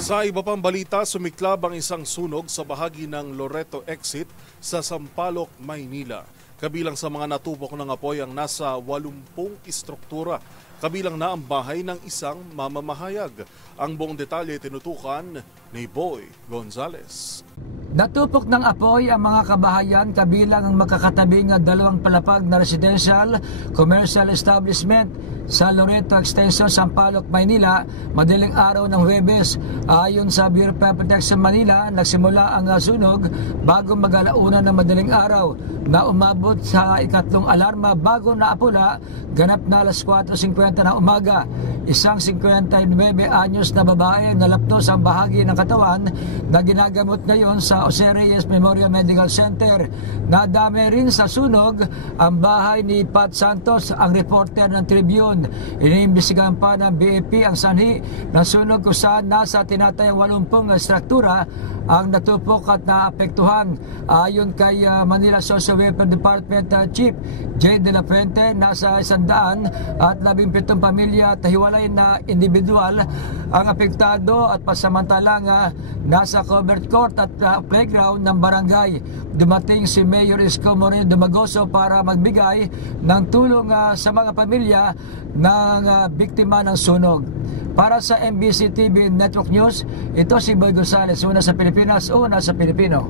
Sa iba pang balita, sumiklab ang isang sunog sa bahagi ng Loreto Exit sa Sampaloc, Maynila. Kabilang sa mga natupok ng apoy ang nasa 80 istruktura. Kabilang na ang bahay ng isang mamamahayag. Ang buong detalye tinutukan ni Boy Gonzales. Natupok ng apoy ang mga kabahayan kabilang ang magkakatabing dalawang palapag na residential commercial establishment sa Loreto Extension, Sampaloc, Maynila, madaling araw ng Huwebes. Ayon sa Bureau of Fire Protection Manila, nagsimula ang sunog bago mag-alauna ng madaling araw na umabot sa ikatlong alarma bago naapula ganap na alas 4:50 ng umaga. Isang 59 anyos na babae nalaptos ang bahagi ng katawan na ginagamot ngayon sa Jose Reyes Memorial Medical Center. Nadami rin sa sunog ang bahay ni Pat Santos, ang reporter ng Tribune. Iniimbestigahan pa ng BFP ang sanhi ng sunog kung saan nasa tinatayang 80 struktura ang natupok at naapektuhan. Ayon kay Manila Social Welfare Department Chief J. De La Fuente, nasa 117 pamilya at hiwalay na individual ang apektado at pasamantalang nasa covered court at playground ng barangay. Dumating si Mayor Isko Moreno Dumagoso para magbigay ng tulong sa mga pamilya ng biktima ng sunog. Para sa MBC TV Network News, ito si Boy Gonzales, una sa Pilipinas, una sa Pilipino.